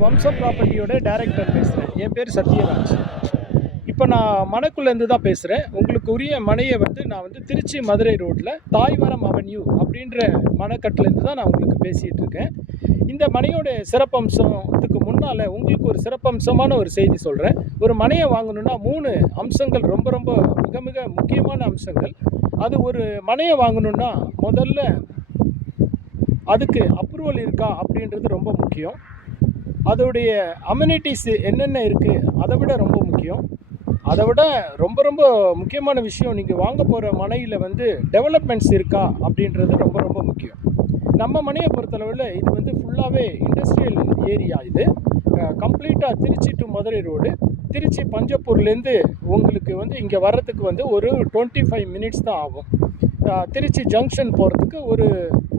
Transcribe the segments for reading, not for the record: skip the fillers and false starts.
வம்சம் ப்ராப்பர்ட்டியோட டைரக்டர் பேசுகிறேன். என் பேர் சத்யராஜ். இப்போ நான் மணக்குள்ளேருந்து தான் பேசுகிறேன். உங்களுக்கு உரிய மனையை நான் திருச்சி மதுரை ரோட்டில் தாய்வரம் அவென்யூ அப்படின்ற மணக்கட்டிலேருந்து தான் நான் உங்களுக்கு பேசிகிட்டு இருக்கேன். இந்த மனையோட சிறப்பம்சத்துக்கு முன்னால் உங்களுக்கு ஒரு சிறப்பம்சமான ஒரு செய்தி சொல்கிறேன். ஒரு மனையை வாங்கணுன்னா 3 அம்சங்கள் ரொம்ப ரொம்ப மிக மிக முக்கியமான அம்சங்கள். அது ஒரு மனையை வாங்கணுன்னா முதல்ல அதுக்கு அப்ரூவல் இருக்கா அப்படின்றது ரொம்ப முக்கியம். அதோடைய அம்யூனிட்டிஸ் என்னென்ன இருக்குது அதை விட ரொம்ப முக்கியம். அதை விட ரொம்ப ரொம்ப முக்கியமான விஷயம், நீங்கள் வாங்க போகிற மனையில் டெவலப்மெண்ட்ஸ் இருக்கா அப்படின்றது ரொம்ப ரொம்ப முக்கியம். நம்ம மனையை பொறுத்தளவில் இது ஃபுல்லாகவே இண்டஸ்ட்ரியல் ஏரியா. இது கம்ப்ளீட்டாக திருச்சி டு மதுரை ரோடு. திருச்சி பஞ்சப்பூர்லேருந்து உங்களுக்கு இங்கே வர்றதுக்கு ஒரு 25 மினிட்ஸ் தான் ஆகும். திருச்சி ஜங்ஷன் போகிறதுக்கு ஒரு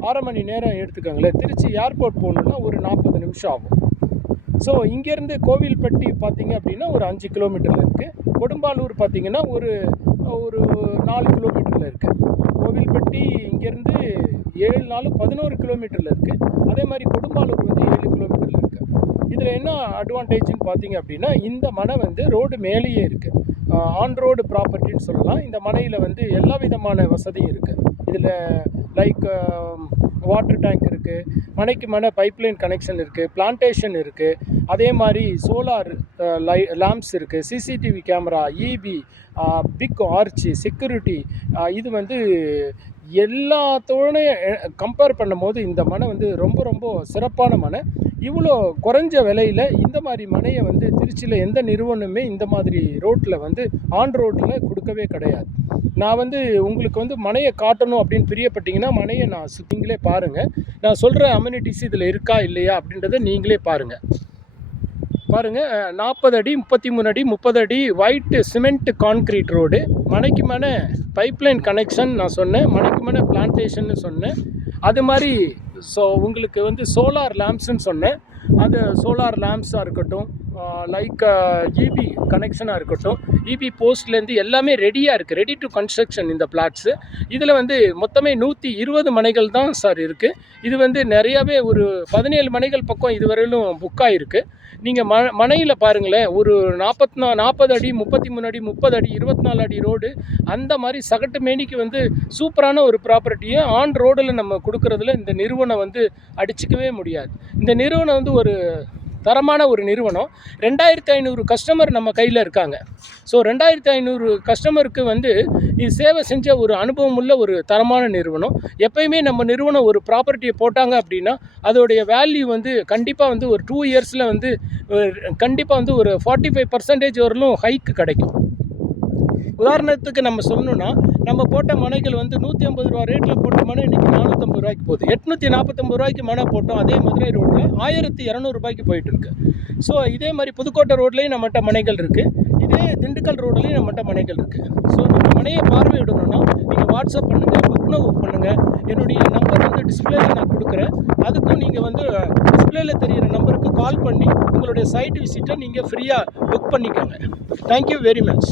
1/2 மணி நேரம் எடுத்துக்கோங்களேன். திருச்சி ஏர்போர்ட் போகணுன்னா ஒரு 40 நிமிஷம் ஆகும். ஸோ இங்கேருந்து கோவில்பட்டி பார்த்திங்க அப்படின்னா ஒரு 5 கிலோமீட்டரில் இருக்குது. கொடும்பாலூர் பார்த்திங்கன்னா ஒரு 4 கிலோமீட்டரில் இருக்குது. கோவில்பட்டி இங்கேருந்து 7-11 கிலோமீட்டரில் இருக்குது. அதே மாதிரி கொடும்பாலூர் 7 கிலோமீட்டரில் இருக்குது. இதில் என்ன அட்வான்டேஜ்னு பார்த்திங்க அப்படின்னா, இந்த மனை ரோடு மேலேயே இருக்குது. ஆன் ரோடு ப்ராப்பர்ட்டின்னு சொல்லலாம். இந்த மனையில் எல்லா விதமான வசதியும் இருக்குது. இதில் லைக் வாட்டர் டேங்க் இருக்குது, மனைக்கு மனை பைப்லைன் கனெக்ஷன் இருக்குது, பிளான்டேஷன் இருக்குது. அதே மாதிரி சோலார் லேம்ப்ஸ் இருக்குது, CCTV camera, EB, big arch, security. இது எல்லாத்தோட கம்பேர் பண்ணும்போது இந்த மனை ரொம்ப ரொம்ப சிறப்பான மனை. இவ்வளோ குறைஞ்ச விலையில் இந்த மாதிரி மனையை திருச்சியில் எந்த நிறுவனமே இந்த மாதிரி ரோட்டில் ஆன் ரோட்டில் கொடுக்கவே கிடையாது. நான் உங்களுக்கு மனையை காட்டணும் அப்படின்னு பிரியப்பட்டீங்கன்னா மனையை நீங்களே பாருங்கள். நான் சொல்கிற அம்யூனிட்டிஸ் இதில் இருக்கா இல்லையா அப்படின்றத நீங்களே பாருங்கள். 40 அடி, 33 அடி, 30 அடி ஒயிட் சிமெண்ட் கான்க்ரீட் ரோடு. மனைக்கு மனை பைப்லைன் கனெக்ஷன் நான் சொன்னேன், மனைக்கு மனை பிளான்டேஷன்னு சொன்னேன். அது மாதிரி உங்களுக்கு சோலார் லேம்ப்ஸ்ன்னு சொன்னேன். அது சோலார் லேம்ப்ஸாக இருக்கட்டும், லைக் இபி கனெக்ஷனாக இருக்கட்டும், இபி போஸ்ட்லேருந்து எல்லாமே ரெடியாக இருக்குது, ரெடி டு கன்ஸ்ட்ரக்ஷன் இந்த பிளாட்ஸு. இதில் மொத்தமே 120 மனைகள் தான் சார் இருக்குது. இது நிறையாவே ஒரு 17 மனைகள் பக்கம் இதுவரையிலும் புக் ஆகிருக்கு. நீங்கள் மனையில் பாருங்களேன், ஒரு 40 அடி, 33 அடி, 30 அடி, 24 அடி ரோடு, அந்த மாதிரி சகட்டு மேனிக்கு சூப்பரான ஒரு ப்ராப்பர்ட்டியை ஆன் ரோடில் நம்ம கொடுக்குறதுல இந்த நிறுவனம் அடிச்சிக்கவே முடியாது. இந்த நிறுவனம் ஒரு தரமான ஒரு நிறுவனம். 2500 கஸ்டமர் நம்ம கையில் இருக்காங்க. ஸோ 2500 கஸ்டமருக்கு இது சேவை செஞ்ச ஒரு அனுபவம் உள்ள ஒரு தரமான நிறுவனம். எப்பயுமே நம்ம நிறுவனம் ஒரு ப்ராப்பர்ட்டியை போட்டாங்க அப்படின்னா அதோடைய வேல்யூ கண்டிப்பாக ஒரு 2 இயர்ஸில் கண்டிப்பாக ஒரு 45% வரலும் ஹைக்கு கிடைக்கும். உதாரணத்துக்கு நம்ம சொல்லணுன்னா, நம்ம போட்ட மனைகள் 150 ரூபா ரேட்டில் போட்ட மனை இன்றைக்கி 450 ரூபாய்க்கு போகுது. 849 ரூபாய்க்கு மனை போட்டோம் அதே மதுரை ரோட்டில் 1200 ரூபாய்க்கு போயிட்டுருக்கு. ஸோ இதே மாதிரி புதுக்கோட்டை ரோட்லேயும் நம்மகிட்ட மனைகள் இருக்குது, இதே திண்டுக்கல் ரோட்லேயும் நம்மகிட்ட மனைகள் இருக்குது. ஸோ நம்ம மனையை பார்வையிடணும்னா நீங்கள் வாட்ஸ்அப் பண்ணுங்கள், புக் பண்ணுங்கள். என்னுடைய நம்பர் டிஸ்பிளேயில் நான் கொடுக்குறேன். அதுக்கும் நீங்கள் டிஸ்பிளேயில் தெரிகிற நம்பருக்கு கால் பண்ணி உங்களுடைய சைட் விசிட்டை நீங்கள் ஃப்ரீயாக புக் பண்ணிக்கோங்க. Thank you very much.